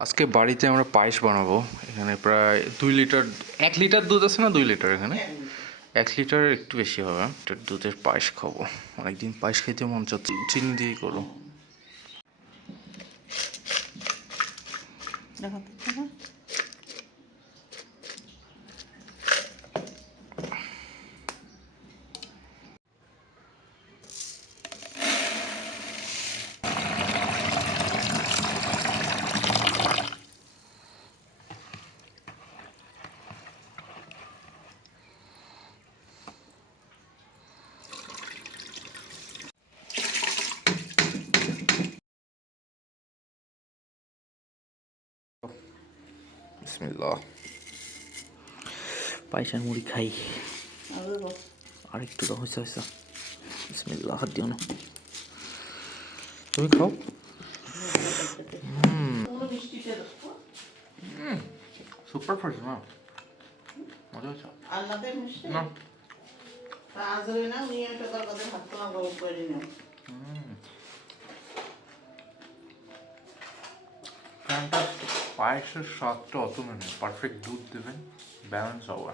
আজকে বাড়িতে আমরা পায়েস বানাবো। এখানে প্রায় 2 লিটার, 1 লিটার দুধ আছে না 2 লিটার, এখানে 1 লিটারের একটু বেশি হবে। দুধের পায়েস খাবো, অনেকদিন পায়েস খেতে মন চাচ্ছে। চিনি দিয়েই করো। বিসমিল্লাহ। পায়েসের মুড়ি খাই। আর একটু দাও, হয়েছে হয়েছে। বিসমিল্লাহ, হাত দিও না। তুমি খাও। সুপার ফ্রেশ না, মজা হচ্ছে না। পায়েসের স্বাদটা অতুলনীয়। পারফেক্ট দুধ দেবেন, ব্যালেন্স হওয়া।